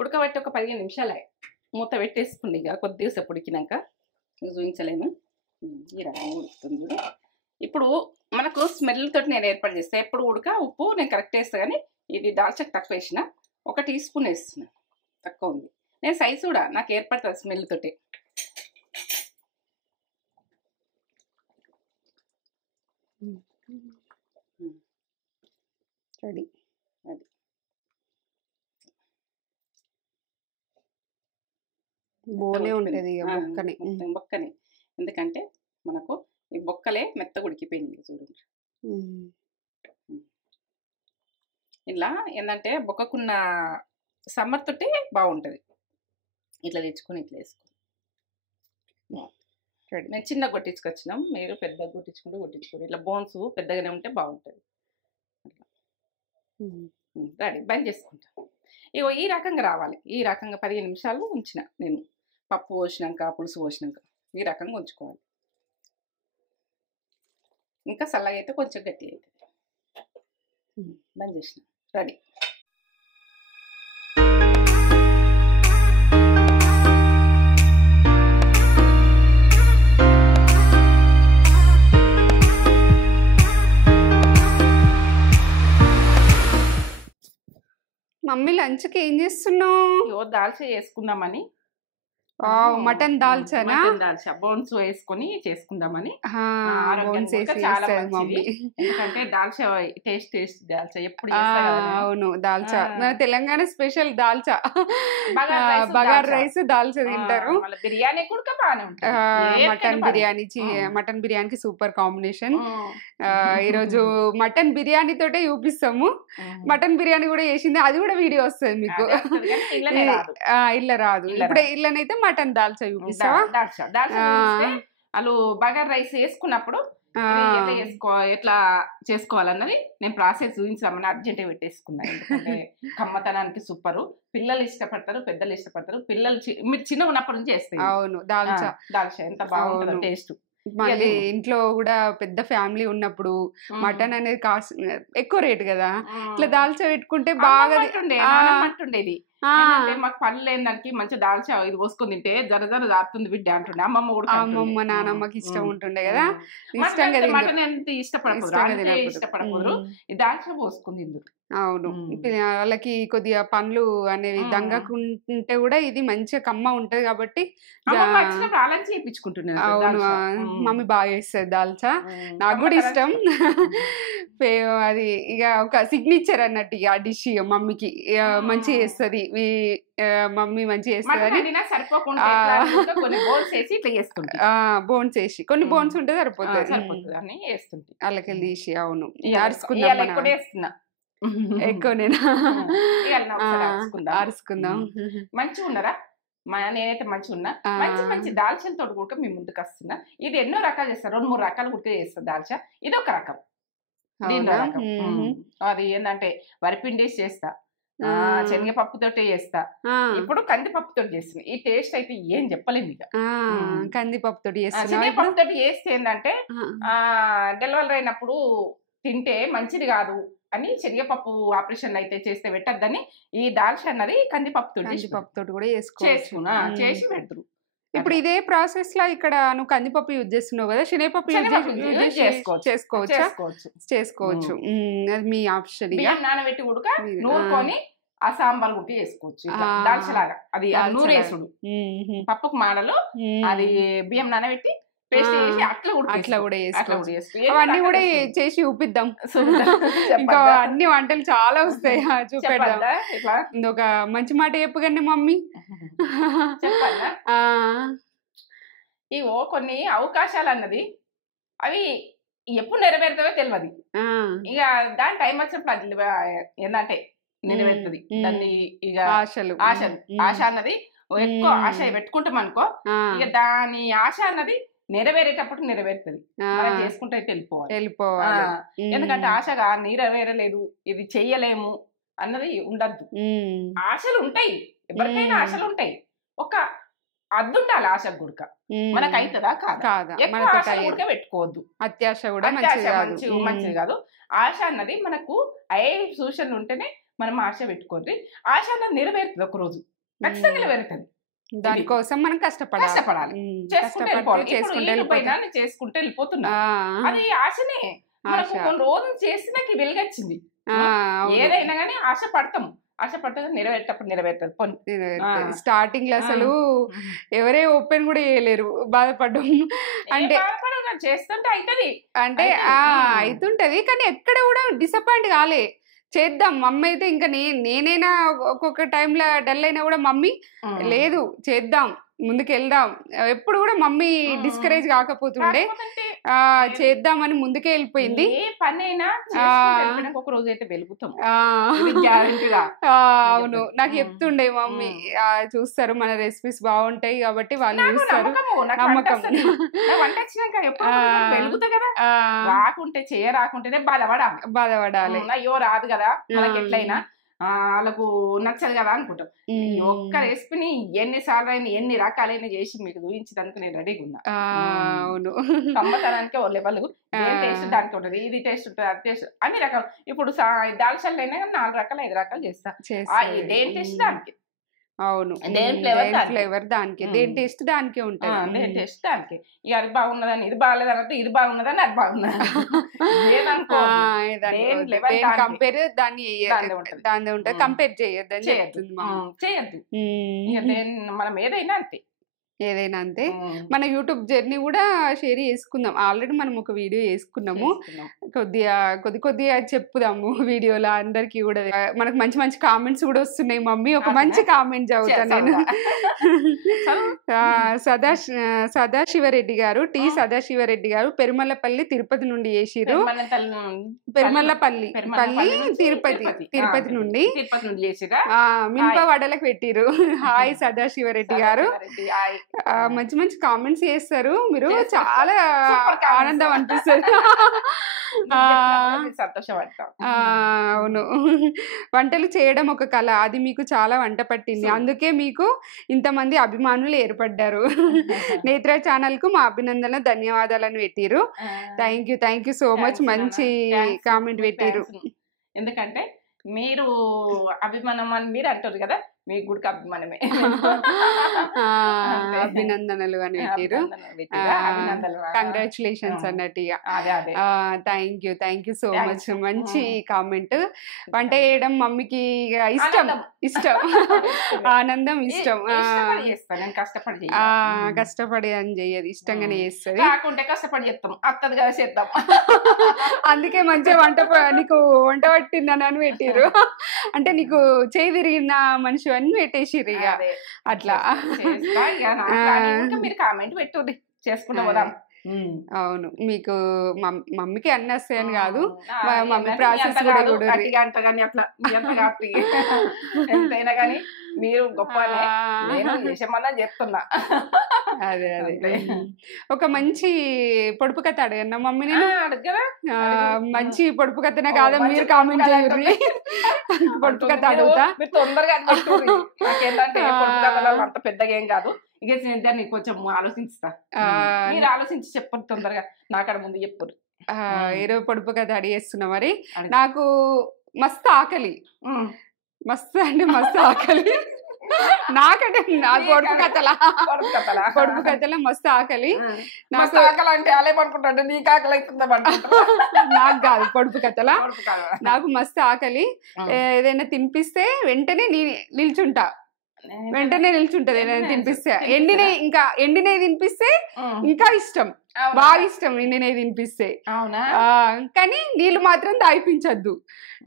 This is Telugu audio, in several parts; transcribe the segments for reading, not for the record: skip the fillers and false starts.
ఉడకబెట్టి ఒక 15 నిమిషాలే మూత పెట్టేసుకుంది. ఇక కొద్దిసేపు ఉడికినాక చూపించలేను. ఈ రకంగా ఉడుకుతుంది. ఇప్పుడు మనకు స్మెల్ తోటి నేను ఏర్పాటు చేస్తాను. ఎప్పుడు ఉడక ఉప్పు నేను కరెక్ట్ వేస్తాను, కానీ ఇది దాల్చాకు తక్కువ వేసిన, 1 టీ స్పూన్ వేస్తున్నాను, తక్కువ ఉంది. నేను సైజు కూడా నాకు ఏర్పడుతుంది స్మెల్ తోటి. రెడీ. అది బోనే ఉంటుంది ఇక బొక్కని. బొక్కని, ఎందుకంటే మనకు ఈ బొక్కలే మెత్తగా ఉడికిపోయింది చూడండి. ఇలా ఏంటంటే బొక్కకున్న సమ్మర్ తోటి బాగుంటుంది. ఇట్లా తెచ్చుకొని ఇట్లా వేసుకో. నేను చిన్న కొట్టించుకొచ్చినాం, మీరు పెద్దగా కొట్టించుకోండి. ఇట్లా బోన్స్ పెద్దగానే ఉంటే బాగుంటుంది. రెడీ, బంద్ చేసుకుంటా. ఇగో ఈ రకంగా రావాలి. ఈ రకంగా 15 నిమిషాలు ఉంచిన నేను, పప్పు పోసినాక పులుసు పోసినాక ఈ రకంగా ఉంచుకోవాలి. ఇంకా చల్లగా అయితే కొంచెం గట్టిగా అవుతుంది. బంద్ చేసిన. రెడీ. మమ్మీ లంచ్కి ఏం చేస్తున్నావు? దాల్చా చేసుకుందామని. మటన్ దాల్చానా? దాల్చా బోన్స్ వేసుకొని చేసుకుందామని. బోన్స్ చాలా మంచిది, ఎందుకంటే దాల్చా టేస్ట్ దాల్చా ఎప్పుడు. అవును, దాల్చా మన తెలంగాణ స్పెషల్. దాల్చా బగార్ రైస్ దాల్చా తింటారు. బిర్యానీ కూడా బాగానే ఉంటుంది. మటన్ బిర్యానీకి సూపర్ కాంబినేషన్. ఈరోజు మటన్ బిర్యానీ తోటే చూపిస్తాము. మటన్ బిర్యానీ కూడా చేసింది, అది కూడా వీడియో వస్తుంది మీకు. ఇల్ల రాదు. ఇప్పుడు ఇల్లనైతే మటన్ దాల్చా చూపిస్తావా? వాళ్ళు బగార్ రైస్ వేసుకున్నప్పుడు ఎట్లా చేసుకోవాలన్నది నేను ప్రాసెస్ చూపించామని అర్జెంట్ పెట్టేసుకున్నాను. ఎందుకంటే కమ్మతనానికి సూపరు. పిల్లలు ఇష్టపడతారు, పెద్దలు ఇష్టపడతారు. పిల్లలు మీరు చిన్న ఉన్నప్పటి నుంచి చేస్తారు. అవును, దాల్చా ఎంత బాగుంటుందో టేస్ట్. మళ్ళీ ఇంట్లో కూడా పెద్ద ఫ్యామిలీ ఉన్నప్పుడు మటన్ అనేది కాస్ట్ ఎక్కువ రేటు కదా, ఇట్లా దాల్చా పెట్టుకుంటే బాగా అంటుండేది. మాకు పనులు ఏందానికి మంచి దాల్చా ఇది పోసుకొని తింటే జర దారుతుంది బిడ్డ అంటుండే అమ్మమ్మ కూడా. అమ్మమ్మ నానమ్మకి ఇష్టం ఉంటుండే కదా, ఇష్టంగా మటన్ ఎంత ఇష్టపడకూడదు ఈ దాల్చా పోసుకొని తిందు. అవును, వాళ్ళకి కొద్దిగా పండ్లు అనేవి దంగకుంటే కూడా ఇది మంచిగా కమ్మ ఉంటది కాబట్టి. అవును, మమ్మీ బాగా చేస్తుంది దాల్చా, నాకు కూడా ఇష్టం. అది ఇక ఒక సిగ్నేచర్ అన్నట్టు ఇక ఆ డిష్ మమ్మీకి మంచిగా చేస్తుంది. మమ్మీ మంచిగా చేస్తుంది. బోన్స్ వేసి కొన్ని బోన్స్ ఉంటే సరిపోతుంది వాళ్ళకి తీసి. అవును, అరుచుకుందాం. ఎక్కువ నేను అరుచుకుందాం. మంచిగా ఉన్నారా? నేనైతే మంచిగా ఉన్నా. మంచి దాల్చిన తోటి కూడా మీ ముందుకు వస్తున్నా. ఇది ఎన్నో రకాలు చేస్తారు, 2-3 రకాలు కూడా చేస్తారు దాల్చా. ఇది ఒక రకం. అది ఏంటంటే వరిపిండి చేస్తా, శనగపప్పుతోటే చేస్తా, ఇప్పుడు కందిపప్పుతో చేస్తున్నా. ఈ టేస్ట్ అయితే ఏం చెప్పలేము. ఇక కందిపప్పుతో శనగపప్పుతో చేస్తే ఏంటంటే డెలివరీ అయినప్పుడు తింటే మంచిది కాదు అని శనగపప్పు ఆపరేషన్ అయితే చేస్తే పెట్టద్దని ఈ దాల్చా అన్నది కందిపప్పుతో కూడా చేసి పెడతారు. ఇప్పుడు ఇదే ప్రాసెస్ లా ఇక్కడ నువ్వు కందిపప్పు యూజ్ చేస్తున్నావు కదా, శనగపప్పు చేసుకోవచ్చు. అది మీ ఆప్షన్. నానబెట్టి ఉడక నూరుకొని ఆ సాంబార్ గుట్టి చేసుకోవచ్చు. దాల్చలాగా అది నూరేసుడు పప్పుకు మాడలు, అది బియ్యం నానబెట్టి అట్లా కూడా అవన్నీ కూడా చేసి చూపిద్దాం. ఇంకా అన్ని వంటలు చాలా వస్తాయి, చూపెడదాం. ఒక మంచి మాట చెప్పగానే మమ్మీ. ఇవో కొన్ని అవకాశాలు అన్నది అవి ఎప్పుడు నెరవేరుతావో తెలియదు. ఇక దాని టైం వచ్చినప్పుడు అది ఏంటంటే నెరవేరుతుంది. దాన్ని ఇక ఆశ అన్నది ఎక్కువ ఆశ పెట్టుకుంటాం అనుకో, ఇక దాని ఆశ అన్నది నెరవేరేటప్పుడు నెరవేరుతుంది. మనం చేసుకుంటే వెళ్ళిపోవాలి. ఎందుకంటే ఆశగా నెరవేరలేదు, ఇది చెయ్యలేము అన్నది ఉండద్దు. ఆశలు ఉంటాయి, ఎవరికైనా ఆశలు ఉంటాయి. ఒక అద్దుండాలి ఆశకు గుడక. మనకు అవుతుందా కాదా? ఎక్కువ ఆశలు గుడక పెట్టుకోవద్దు. అత్యాశ కూడా మంచిది కాదు. ఆశ అన్నది మనకు అయ్యే సూచనలు ఉంటేనే మనం ఆశ పెట్టుకోండి, ఆశ అన్నది నెరవేరుతుంది ఒక రోజు, ఖచ్చితంగా నెరవేరుతుంది. దానికోసం మనం కష్టపడాలి, చేసుకుంటే వెళ్ళిపోవాలి. నేను చేసుకుంటే వెళ్ళిపోతున్నా, అది ఆశనే. మనకు కొన్ని రోజులు చేసినాక వెలుగొచ్చింది. ఏదైనా కానీ ఆశ పడతాము, ఆశ పడుతుంది, నెరవేర్టప్పుడు నెరవేరుతుంది. స్టార్టింగ్ లో అసలు ఎవరే ఓపెన్ కూడా చేయలేరు, బాధపడ్డం. అంటే చేస్తుంటే అవుతుంది, అంటే అవుతుంటది, కానీ ఎక్కడ కూడా డిసప్పాయింట్ కాలే. చేద్దాం మమ్మీ అయితే, ఇంకా నేనైనా ఒక్కొక్క టైంలో డల్ అయినా కూడా మమ్మీ లేదు చేద్దాం, ముందుకు వెళ్దాం, ఎప్పుడు కూడా మమ్మీ డిస్కరేజ్ కాకపోతుండే, చేద్దామని ముందుకే వెళ్ళిపోయింది. ఏ పని అయినా ఒక రోజు అయితే వెలుగుతాం. అవును, నాకు చెప్తుండే మమ్మీ, చూస్తారు మన రెసిపీస్ బాగుంటాయి కాబట్టి వాళ్ళు చూస్తారు, నమ్మకం. వెలుగుతా కదా, రాకుంటే రాకుంటేనే బాధపడాలి, అయ్యో రాదు కదా మనకి ఎట్లయినా, వాళ్ళకు నచ్చదు కదా అనుకుంటాం. ఒక్క రెసిపీని ఎన్నిసార్లు అయినా ఎన్ని రకాలైన చేసి మీకు చూపించడానికి నేను రెడీగా ఉన్నా. అవును, నమ్మకానికి వాళ్ళే వాళ్ళు టేస్ట్ దానికి ఉంటుంది, ఇది టేస్ట్ ఉంటుంది, అది టేస్ట్ అన్ని రకాలు. ఇప్పుడు దాల్చలు అయినా 4 రకాలు 5 రకాలు చేస్తా, దేని టేస్ట్ దానికి. అవును, ఫ్లేవర్ దానికి, దేని టేస్ట్ దానికి ఉంటుంది, దేని టేస్ట్ దానికి. ఇక అది బాగున్నదని ఇది బాగాలేదు అన్నట్టు, ఇది బాగున్నదని అది బాగున్నది కంపేర్ దాన్ని ఉంటుంది, కంపేర్ చేయొద్దని చేయొద్దు. మనం ఏదైనా అంతే, ఏదైనా అంతే. మన యూట్యూబ్ జర్నీ కూడా షేర్ చేసుకుందాం, ఆల్రెడీ మనం ఒక వీడియో చేసుకున్నాము, కొద్దిగా చెప్పుదాము వీడియోలో అందరికి కూడా. మనకు మంచి మంచి కామెంట్స్ కూడా వస్తున్నాయి. మమ్మీ ఒక మంచి కామెంట్ చదువుతాను నేను. సదాశివరెడ్డి గారు, సదాశివరెడ్డి గారు, పెరుమల్లపల్లి తిరుపతి నుండి చేసిరు. పెరుమల్లపల్లి తిరుపతి నుండి మినప వడలకు పెట్టిరు. హాయ్ సదాశివరెడ్డి గారు, మంచి మంచి కామెంట్స్ చేస్తారు మీరు, చాలా ఆనందం అనిపిస్తుంది. అవును, వంటలు చేయడం ఒక కళ, అది మీకు చాలా వంట పట్టింది, అందుకే మీకు ఇంతమంది అభిమానులు ఏర్పడ్డారు. నేత్ర ఛానల్ కు మా అభినందన ధన్యవాదాలను పెట్టిరు. థ్యాంక్ యూ సో మచ్, మంచి కామెంట్ పెట్టిరు. ఎందుకంటే మీరు అభిమానం అని మీరు అంటారు కదా, మీకు కూడా అభిమానమే. అభినందనలు అని పెట్టిరు, కంగ్రాచులేషన్స్ అన్నట్టు. థ్యాంక్ యూ సో మచ్, మంచి కామెంట్. వంట చేయడం మమ్మీకి ఇష్టం, ఆనందం, ఇష్టం. కష్టపడి అని చెయ్యదు, ఇష్టంగానే చేస్తుంది. కష్టపడి చెప్తాం, అత్తది కదా చేద్దాం. అందుకే మంచిగా నీకు వంట పట్టిందని పెట్టిరు, అంటే నీకు చేయి తిరిగిన మనిషి అని పెట్టేసిరు. ఇక అట్లా మీరు కామెంట్ పెట్టుర్రి, చేసుకుంటా పోదాం. అవును, మీకు మమ్మీకి అన్ని వస్తాయని కాదు, మమ్మీ ప్రాసెస్ కూడా ఎంతైనా కానీ మీరు గొప్ప చెప్తున్నా. అదే ఒక మంచి పొడుపు కథ అడగన్నా మమ్మీ, నేను మంచి పొడుపు కథనే కాదా మీరు కామెంట్ చేయరు. పొడుపు కథ అడుగుతా, మీరు తొందరగా నాకేంటంటే అంత పెద్దగా ఏం కాదు, ఇక దాన్ని కొంచెం ఆలోచిస్తా, మీరు ఆలోచించి చెప్పండి తొందరగా, నాకడ ముందు చెప్పరు. ఏదో పొడుపు కథ అడిగేస్తున్నా. మరి నాకు మస్తు ఆకలి, మస్తు అంటే మస్తు ఆకలి నాకంటే, నాకు పొడుపు కథల మస్తు ఆకలి. నాకు ఆకలి అంటే అలేమనుకుంటా, నీకు ఆకలి అవుతుందా? నాకు కాదు, పొడుపు కథల నాకు మస్తు ఆకలి. ఏదైనా తినిపిస్తే వెంటనే నిల్చుంటా, ఏదైనా తినిపిస్తే. ఎండినే తినిపిస్తే ఇంకా ఇష్టం, బాగా ఇష్టం ఎండినే తినిపిస్తే. కానీ నీళ్ళు మాత్రం తాగిపించద్దు,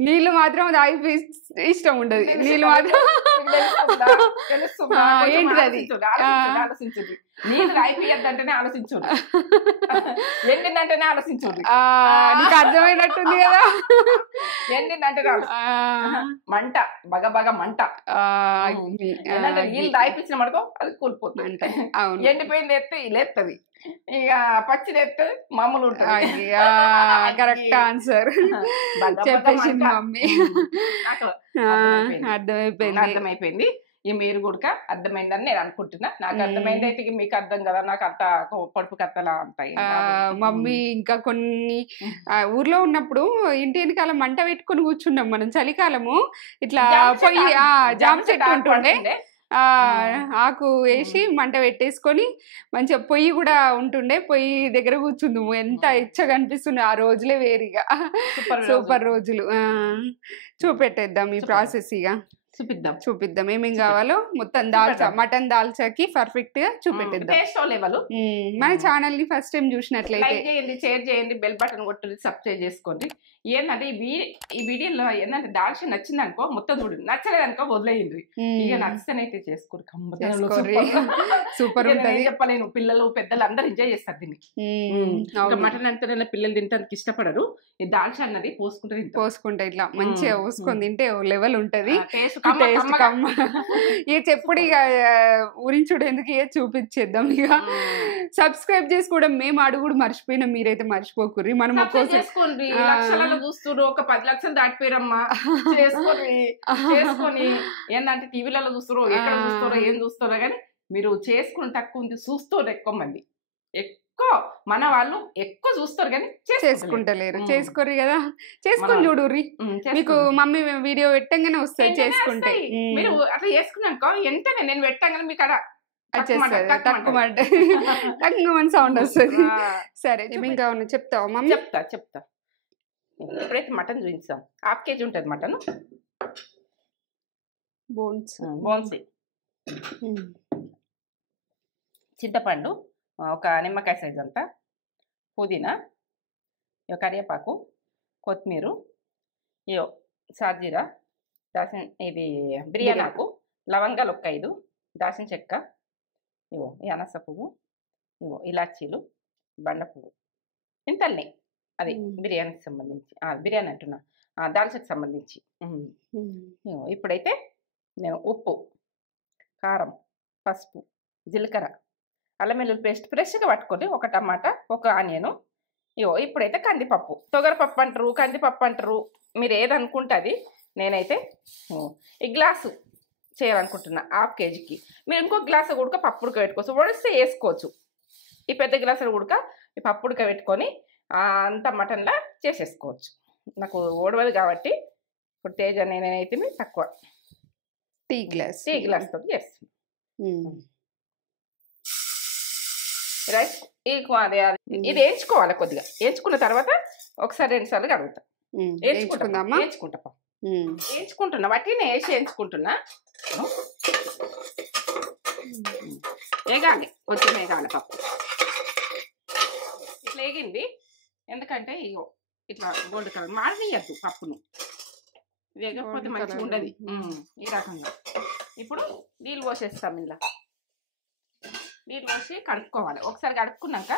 నీళ్ళు మాత్రం ఇష్టం ఉండదు. నీళ్ళు మాత్రం ఏంటిది అది, నీళ్ళు తాగిపోయద్దంటేనే ఆలోచించు, ఎండిందంటేనే ఆలోచించు. నీకు అర్థమైనట్టుంది కదా, ఎండిందంటే మంట, బగ మంట. నీళ్ళు తాగిపించిన మటుకో అది కూలిపోతుంది, ఎండిపోయింది ఎత్తు లేస్తుంది, ఇక పచ్చిది ఎత్తు మామూలు ఉంటుంది. కరెక్ట్ ఆన్సర్ చెప్పేసింది మమ్మీ. అర్థమైపోయింది. ఇక మీరు కూడా అర్థమైందని నేను అనుకుంటున్నా. నాకు అర్థమైంది అయితే మీకు అర్థం కదా, నాకు అంత పొడుపు కథలా ఉంటాయి. మమ్మీ ఇంకా కొన్ని ఊర్లో ఉన్నప్పుడు ఇంటి వెనకాల మంట పెట్టుకుని కూర్చున్నాం మనం, చలికాలము. ఇట్లా పొయ్యి జామ చెట్టు ఉంటుండే, ఆకు వేసి మంట పెట్టేసుకొని మంచిగా పొయ్యి కూడా ఉంటుండే, పొయ్యి దగ్గర కూర్చుందాము. ఎంత ఇచ్చగా అనిపిస్తుంది ఆ రోజులే వేరుగా. సూపర్ రోజులు. చూపెట్టేద్దాం ఈ ప్రాసెస్, ఇక చూపిద్దాం ఏమేం కావాలో మొత్తం. దాల్చా, మటన్ దాల్చాకి పర్ఫెక్ట్ గా చూపెట్టేద్దాం. మన ఛానల్ ని ఫస్ట్ టైం చూసినట్లయితే లైక్ చేయండి, షేర్ చేయండి, బెల్ బటన్ కొట్టి సబ్స్క్రైబ్ చేసుకోండి. ఏంటంటే ఈ వీడియోలో ఏంటంటే దాల్చిన నచ్చింది అనుకో మొత్తం చూడు, నచ్చలేదు అనుకో వదిలేయండి. ఇక నచ్చితేనైతే చేసుకోరు, సూపర్ ఉంటుంది. చెప్పలేను, పిల్లలు పెద్దలు అందరు ఎంజాయ్ చేస్తారు దీన్ని. మటన్ అంటే పిల్లలు తింటానికి ఇష్టపడరు, ఈ దాల్చా అన్నది పోసుకుంటే ఇట్లా మంచిగా పోసుకొని తింటే లెవెల్ ఉంటది. ఇక చెప్పుడు ఇక ఊరించుడు ఎందుకు, ఇక చూపించేద్దాం. ఇక సబ్స్క్రైబ్ చేసుకోవడం మేము అడుగుడు మర్చిపోయినా, మీరైతే మర్చిపోకుర్రి. మనం లక్షలలో చూస్తున్నారు, ఒక 10 లక్షలు దాటిపోయారమ్మా. చేసుకొని ఏంటంటే టీవీలలో చూస్తారో, ఎక్కడ చూస్తారో, ఏం చూస్తారో కానీ మీరు చేసుకుని తక్కువ ఉంది, చూస్తారు ఎక్కువ మంది. మన వాళ్ళు ఎక్కువ చూస్తారు కానీ చేసుకుంటలేరు. చేసుకోరు కదా, చేసుకొని చూడుర్రి. మీకు మమ్మీ వీడియో పెట్టంగానే వస్తుంది చేసుకుంటే. మీరు అట్లా చేసుకున్నానుకో వెంటనే నేను పెట్టంగానే మీకు అక్కడ తక్కువ సౌండ్ వస్తుంది. సరే ఇంకా చెప్తావా మమ్మీ? చెప్తా. ఇప్పుడైతే మటన్ చూపిస్తాం. 1/2 kg ఉంటుంది మటన్, బోన్స్, చింతపండు, ఒక నిమ్మకాయ సైజ్ అంతా, పుదీనా, కరివేపాకు, కొత్తిమీర, ఇయో సాజీరా, ఇది బిర్యానీ ఆకు, లవంగాలు ఒక 5, దాల్చిన చెక్క, ఇవో ఈ అనాస పువ్వు, ఇవో ఇలాచీలు, బండ పువ్వు, ఇంతల్ని. అది బిర్యానీకి సంబంధించి, బిర్యానీ అంటున్నా, దాల్చకు సంబంధించి. ఇప్పుడైతే నేను ఉప్పు, కారం, పసుపు, జీలకర్ర, అల్లం వెల్లుల్లి పేస్ట్ ఫ్రెష్గా పట్టుకొని, ఒక టమాటా, ఒక ఆనియను. ఇప్పుడైతే కందిపప్పు, తొగరపప్పు అంటారు, కందిపప్పు అంటారు, మీరు ఏదనుకుంటే అది. నేనైతే ఈ గ్లాసు చేయాలనుకుంటున్నా 1/2 kgకి. మీరు ఇంకో గ్లాసు ఉడక పప్పు ఉడకబెట్టుకోవచ్చు, వడిస్తే వేసుకోవచ్చు. ఈ పెద్ద గ్లాసులు ఉడక ఈ పప్పు ఉడకబెట్టుకొని అంతా మటన్లా చేసేసుకోవచ్చు. నాకు ఓడవదు కాబట్టి ఇప్పుడు తేజ నేనైతే తక్కువ టీ గ్లాస్ తోటి చేస్తాను. రైస్ ఇది వేయించుకోవాలి, కొద్దిగా వేయించుకున్న తర్వాత ఒకసారి 2 సార్లు కడుగుతా. వేయించుకుంటున్నా వాటిని వేసి వేయించుకుంటున్నా. వేగాలి, కొంచెం వేగాలి పప్పు. ఇట్లా వేగింది, ఎందుకంటే ఇగో ఇట్లా గోల్డ్ కలర్ మాడనియద్దు పప్పును, వేగకపోతే మంచిగా ఉండదు. ఈ రకంగా ఇప్పుడు నీళ్ళు పోసేస్తాం. ఇలా నీళ్ళు పోసి కడుక్కోవాలి. ఒకసారి కడుక్కున్నాక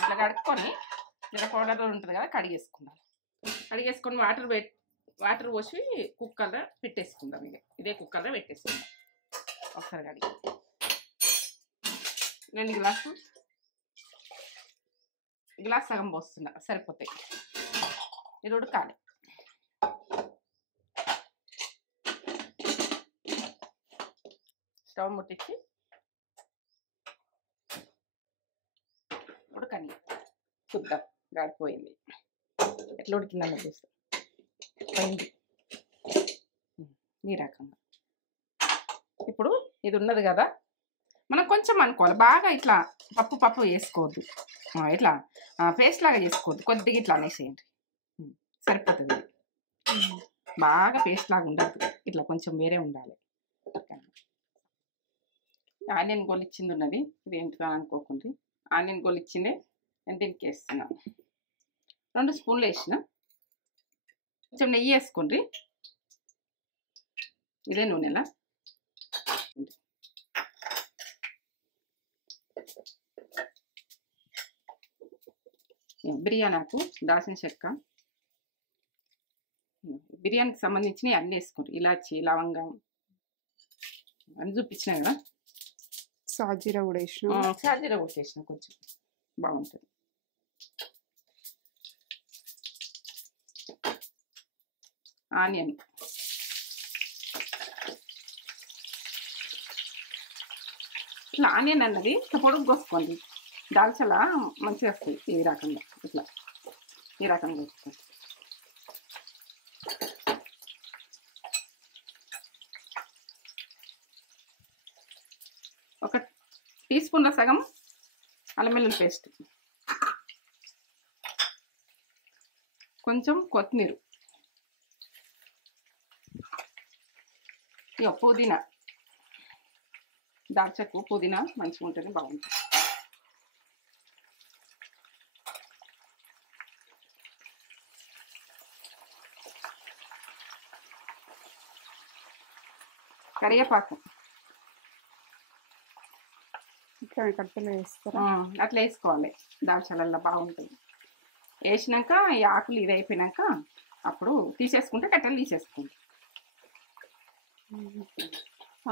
ఇట్లా కడుక్కొని ఇలా పౌడర్ ఉంటుంది కదా కడిగేసుకుందాం. కడిగేసుకొని వాటర్ పోసి కుక్కర్లో పెట్టేసుకుందాం. ఇదే కుక్కర్లో పెట్టేసుకుందాం. ఒకసారి కడిగి 2 గ్లాస్ సగం పోస్తున్నా, సరిపోతాయి. ఇది ఉడకాలి. స్టవ్ ముట్టించి ఉడకని చూద్దాం. గాడిపోయింది, ఎట్లా ఉడికిందని చూస్తాం. పోయింది ఈ రకంగా. ఇప్పుడు ఇది ఉన్నది కదా, మనం కొంచెం అనుకోవాలి. బాగా ఇట్లా పప్పు వేసుకోవద్దు, ఇట్లా పేస్ట్ లాగా చేసుకోవద్దు. కొద్దిగా ఇట్లా అనేసేయండి, సరిపోతుంది. బాగా పేస్ట్ లాగా ఉండద్దు, ఇట్లా కొంచెం వేరే ఉండాలి. ఆనియన్ గోల్ ఇచ్చింది ఉన్నది, ఇది ఏంటిదో అనుకోకుండా ఆనియన్ గోల్ ఇచ్చిందే నేను దీనికి వేస్తున్నాను. 2 స్పూన్లు వేసిన, కొంచెం నెయ్యి వేసుకోండి. ఇదే నూనెలా బిర్యానీ ఆకు, దాల్చిన చెక్క, బిర్యానీకి సంబంధించినవి అన్నీ వేసుకోండి. ఇలాచి, లవంగం అన్నీ చూపించినా కదా. సాజీరా కూడా వేసిన కొంచెం బాగుంటుంది. ఆనియన్, ఇట్లా ఆనియన్ అన్నది ఇట్లా పొడుగు కోసుకోండి. దాల్చలా మంచిగా వస్తాయి ఈ రకంగా, ఇట్లా ఈ రకంగా వస్తుంది. ఒక టీ స్పూన్ల సగం అల్లం వెల్లుల్లి పేస్ట్, కొంచెం కొత్తిమీర, ఇక పుదీనా, దాల్చకు పుదీనా మంచిగా ఉంటేనే బాగుంటుంది. కరివేపాకు కట్టెలు వేస్తారా? అట్లా వేసుకోవాలి, దాల్చాలల్లో బాగుంటుంది. వేసినాక ఈ ఆకులు ఇది అయిపోయినాక అప్పుడు తీసేసుకుంటే కట్టెలు తీసేసుకోండి.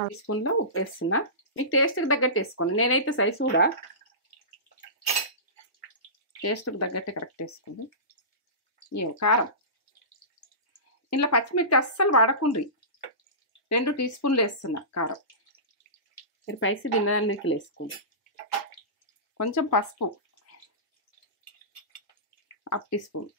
టీ స్పూన్లో ఉప్పు వేస్తున్నా, మీకు టేస్ట్కి తగ్గట్టు వేసుకోండి. నేనైతే సైజు కూడా టేస్ట్కి తగ్గట్టే కరెక్ట్ వేసుకోండి. ఇవో కారం, ఇలా పచ్చిమిర్చి అస్సలు వాడకుండ్రి. 2 టీ స్పూన్లు వేస్తున్నా కారం. మీరు పైసి తినడానికి వేసుకోండి. కొంచెం పసుపు 1/2 టీ స్పూన్,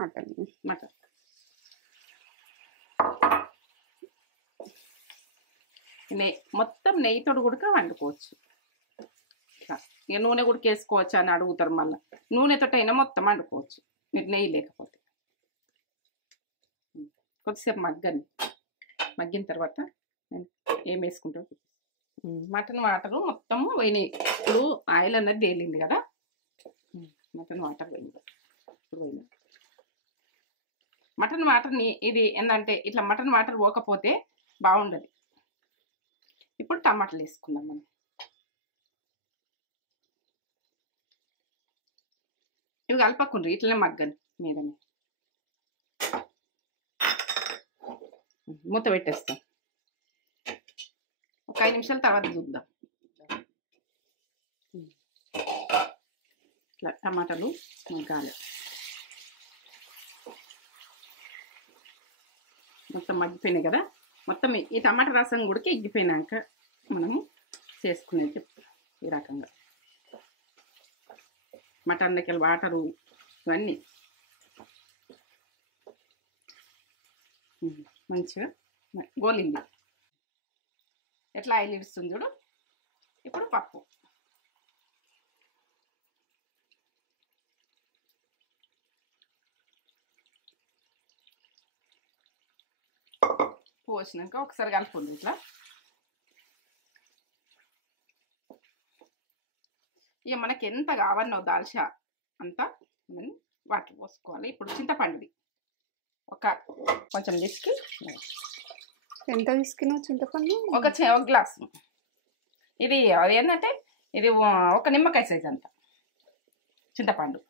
మటన్ మొత్తం నెయ్యితోడు కూడా వండుకోవచ్చు. ఇక నూనె కూడా వేసుకోవచ్చు అని అడుగుతారు. మళ్ళీ నూనెతో అయినా మొత్తం వండుకోవచ్చు మీరు నెయ్యి లేకపోతే. కొద్దిసేపు మగ్గిన తర్వాత నేను ఏం వేసుకుంటాను. మటన్ వాటరు మొత్తము పోయినాయి. ఇప్పుడు ఆయిల్ అన్నది తేలింది కదా, మటన్ వాటర్ పోయింది. ఇప్పుడు పోయింది మటన్ వాటర్ని. ఇది ఏంటంటే ఇట్లా మటన్ వాటర్ పోకపోతే బాగుండదు. ఇప్పుడు టమాటాలు వేసుకుందాం మనం. ఇవి కలపకుండ్రి, ఇట్లనే మగ్గని మీదనే. మూత పెట్టేస్తాం. ఒక 5 నిమిషాల తర్వాత చూద్దాం. ఇట్లా టమాటాలు మగ్గాలి. మొత్తం మగ్గిపోయినాయి కదా. మొత్తం ఈ టమాటా రసం కూడా ఎగ్గిపోయినాక మనము చేసుకునేది ఈ రకంగా. మటన్లకి వాటరు ఇవన్నీ మంచిగా గోలింది. ఎట్లా ఆయిల్ ఇడుస్తుంది చూడు. ఇప్పుడు పప్పు పోసినాక ఒకసారి కలుపుకుంది. ఇట్లా ఇక మనకి ఎంత కావాలనో దాల్చా అంతా మనం వాటర్ పోసుకోవాలి. ఇప్పుడు చింతపండుది కొంచెం తీసుకు. ఎంత తీసుకున్నావు చింతపండు? ఒక గ్లాసు. ఇది అది ఏంటంటే ఇది ఒక నిమ్మకాయ సైజ్ అంత చింతపండు.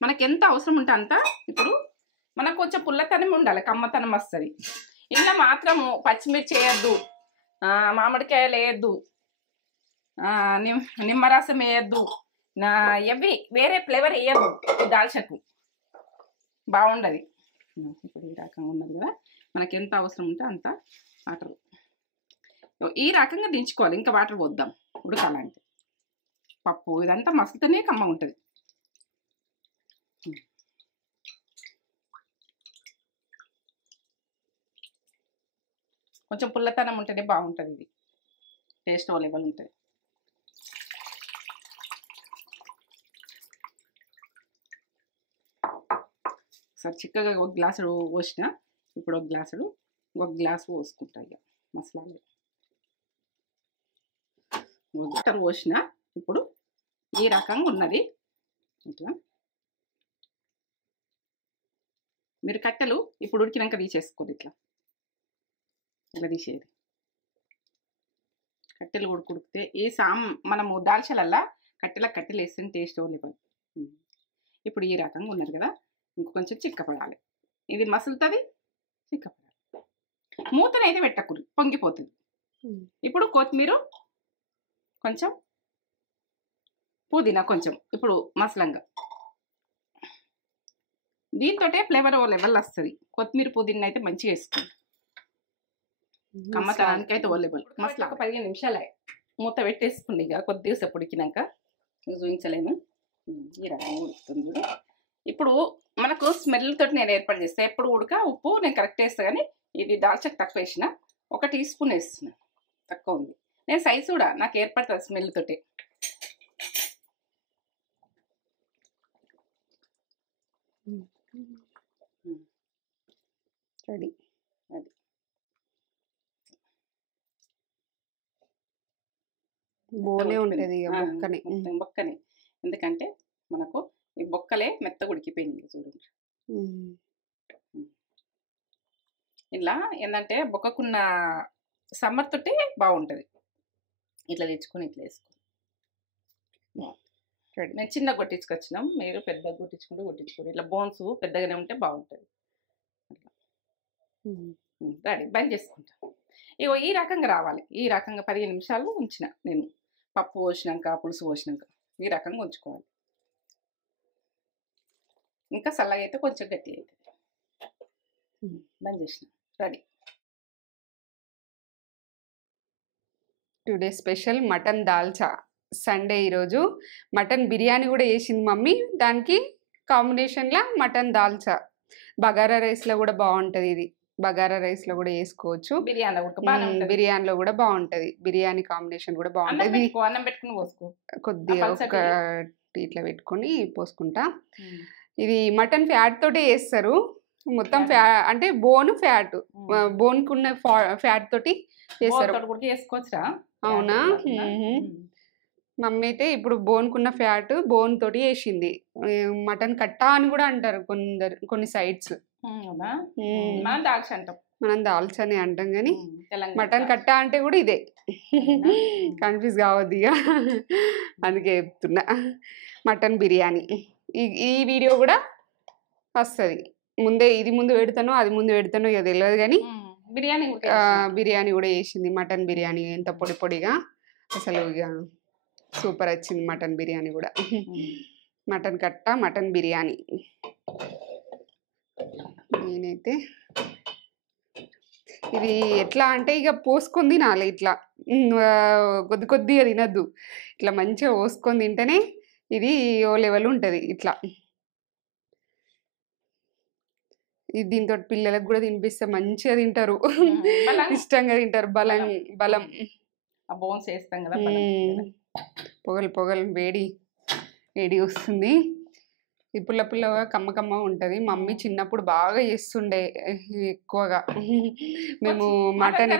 మనకి ఎంత అవసరం ఉంటే అంత. ఇప్పుడు మనకు కొంచెం పుల్లతనం ఉండాలి, కమ్మతనం వస్తుంది. ఇలా మాత్రము పచ్చిమిర్చి వేయద్దు, మామిడికాయలు వేయద్దు, నిమ్మరసం వేయద్దు, ఎవి వేరే ఫ్లేవర్ వేయద్దు. దాల్చకు బాగుండదు. ఇప్పుడు ఈ రకంగా ఉన్నది కదా, మనకి ఎంత అవసరం ఉంటే అంత వాటర్ ఈ రకంగా దించుకోవాలి. ఇంకా వాటర్ పోద్దాం ఉడకాలంటే. పప్పు ఇదంతా మసులుతూనే కమ్మ ఉంటుంది. కొంచెం పుల్లతనం ఉంటేనే బాగుంటుంది. ఇది టేస్ట్ అవైలబుల్ ఉంటుంది. ఒకసారి చిక్కగా ఒక గ్లాసుడు పోసిన. ఇప్పుడు ఒక గ్లాసు పోసుకుంటా. ఇక మసాలాలు వాటర్ పోసిన. ఇప్పుడు ఈ రకంగా ఉన్నది. ఇట్లా మీరు కట్టెలు ఇప్పుడు ఉడికినాక తీసేసుకోరు. ఇట్లా తీసేది. కట్టెలు ఉడికితే ఈ మనము దాల్చలల్లా కట్టెలు వేస్తే టేస్ట్ లేదు. ఇప్పుడు ఈ రకంగా ఉన్నది కదా, ఇంకొంచెం చిక్కపడాలి. ఇది మసులుతుంది, చిక్కపడాలి. మూతనైతే పెట్టకూడదు, పొంగిపోతుంది. ఇప్పుడు కొత్తిమీర కొంచెం, పుదీనా కొంచెం, ఇప్పుడు మసలంగా. దీంతో ఫ్లేవర్ ఓ లెవెల్ వస్తుంది. కొత్తిమీర పుదీనా అయితే మంచిగా వేసుకోండి. కమ్మతనానికి అయితే ఓ లెవెల్. మసలా 15 నిమిషాలు మూత పెట్టేసుకుంది. ఇక కొద్దిగా సేపు ఉడికినాక చూపించలేను, ఈ రకంగా ఉడుకుతుంది. ఇప్పుడు మనకు స్మెల్ తోటి నేను ఏర్పాటు చేస్తాను. ఎప్పుడు ఉడక ఉప్పు నేను కరెక్ట్ వేస్తాను, కానీ ఇది దాల్చకు తక్కువ వేసిన, 1 టీ స్పూన్ వేస్తున్నాను, తక్కువ ఉంది. నేను సైజు కూడా నాకు ఏర్పడుతుంది స్మెల్ తోటి. రెడీ. అది బోనే ఉంటుంది బొక్కనే. బొక్కనే, ఎందుకంటే మనకు ఈ బొక్కలే మెత్తగా ఉడికిపోయింది చూడండి. ఇలా ఏంటంటే బొక్కకున్న సమ్మర్ తోటి బాగుంటుంది. ఇట్లా తెచ్చుకొని ఇట్లా వేసుకో. మేము చిన్న కొట్టించుకొచ్చినాం, మీరు పెద్దగా కొట్టించుకోండి. ఇట్లా బోన్స్ పెద్దగానే ఉంటే బాగుంటుంది. రెడీ, బంద్ చేసుకుంటాం. ఇగో ఈ రకంగా రావాలి. ఈ రకంగా 15 నిమిషాలు ఉంచిన నేను. పప్పు పోసినాక, పులుసు పోసినాక ఈ రకంగా ఉంచుకోవాలి. ఇంకా చల్లగా అయితే కొంచెం గట్టి అవుతుంది. బంద్ చేసిన, ready. Today special mutton dalcha. Sunday ఈరోజు మటన్ బిర్యానీ కూడా వేసింది మమ్మీ. దానికి కాంబినేషన్లా మటన్ దాల్చా. బగారా రైస్లో కూడా బాగుంటుంది ఇది. బగారా రైస్లో కూడా వేసుకోవచ్చు, బిర్యానీలో కూడా బాగుంటుంది. బిర్యానీ కాంబినేషన్ కూడా బాగుంటుంది. అన్నం పెట్టుకుని పోసుకో, కొద్దిగా ఒక ఇట్లా పెట్టుకొని పోసుకుంటా. ఇది మటన్ ఫ్యాట్ తోటే వేస్తారు మొత్తం. అంటే బోన్ ఫ్యాట్, బోన్కున్న ఫ్యాట్ తోటి చేస్తారు. చేసుకోవచ్చా? అవునా? మమ్మీ అయితే ఇప్పుడు బోన్కున్న ఫ్యాట్ బోన్ తోటి వేసింది. మటన్ కట్టా అని కూడా అంటారు కొన్ని సైడ్స్. మనం దాల్చని అంటాం, కానీ మటన్ కట్టా అంటే కూడా ఇదే. కన్ఫ్యూజ్ కావద్దు ఇక, అందుకే చెప్తున్నా. మటన్ బిర్యానీ ఈ వీడియో కూడా వస్తుంది. ఇది ముందు పెడతానో అది ముందు పెడతానో ఇక తెలియదు, కానీ బిర్యానీ కూడా వేసింది. మటన్ బిర్యానీ ఎంత పొడి పొడిగా, అసలు ఇక సూపర్ వచ్చింది మటన్ బిర్యానీ కూడా. మటన్ కట్ట, మటన్ బిర్యానీ. నేనైతే ఇది ఎట్లా అంటే ఇక పోసుకొని తినాలి. ఇట్లా కొద్దిగా తినద్దు, ఇట్లా మంచిగా పోసుకొని తింటేనే ఇది ఓ లెవెల్ ఉంటుంది. ఇట్లా దీంతో పిల్లలకు కూడా తినిపిస్తే మంచిగా తింటారు, ఇష్టంగా తింటారు. బలం పొగలు వేడి వస్తుంది. ఈ పుల్లగా కమ్మ ఉంటుంది. మమ్మీ చిన్నప్పుడు బాగా చేస్తుండే ఎక్కువగా. మేము మటన్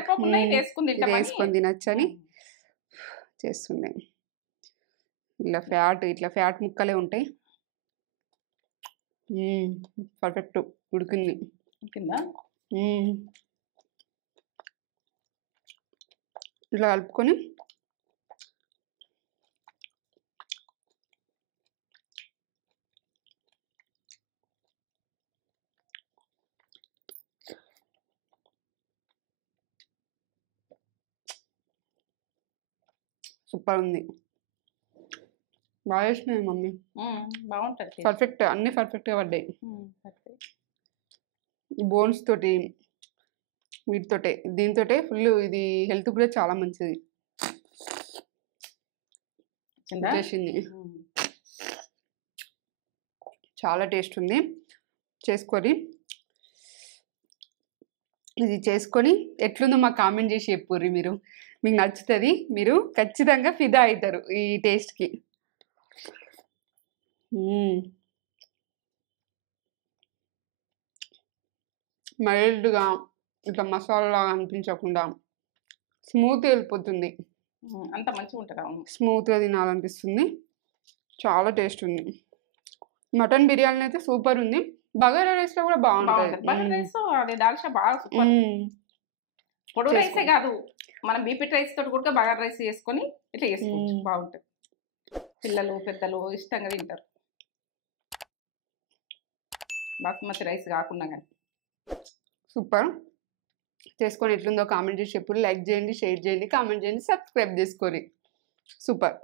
వేసుకొని తినొచ్చని చేస్తుండే. ఇట్లా ఫ్యాట్ ముక్కలే ఉంటాయి. పర్ఫెక్ట్ ఉడికింది. ఇలా కలుపుకొని సూపర్ ఉంది. బాగా చేసినాయి మమ్మీ, బాగుంటుంది. పర్ఫెక్ట్, అన్ని పర్ఫెక్ట్గా పడ్డాయి. బోన్స్ తోటి వీటితోటే, దీంతోటే ఫుల్. ఇది హెల్త్ కూడా చాలా మంచిది చేసింది. చాలా టేస్ట్ ఉంది. ఇది చేసుకొని ఎట్లుందో మాకు కామెంట్ చేసి చెప్పుర్రి. మీకు నచ్చుతుంది, మీరు ఖచ్చితంగా ఫిదా అవుతారు ఈ టేస్ట్కి. మైల్డ్గా ఇట్లా మసాలా అనిపించకుండా స్మూత్గా వెళ్ళిపోతుంది. అంత మంచిగా ఉంటుంది, స్మూత్గా తినాలనిపిస్తుంది. చాలా టేస్ట్ ఉంది. మటన్ బిర్యానీ అయితే సూపర్ ఉంది. బగారా రైస్లో కూడా బాగుంటుంది. పొడి రైసే కాదు, మనం బీపీ రైస్ తోటి కూడా బగారా రైస్ చేసుకొని ఇట్లా చేసుకోవచ్చు, బాగుంటుంది. పిల్లలు పెద్దలు ఇష్టంగా తింటారు. బాస్మతి రైస్ కాకుండా కానీ. సూపర్. చేసుకొని ఎట్లుందో కామెంట్ చేసి చెప్పు. లైక్ చేయండి, షేర్ చేయండి, కామెంట్ చేయండి, సబ్స్క్రైబ్ చేసుకోండి. సూపర్.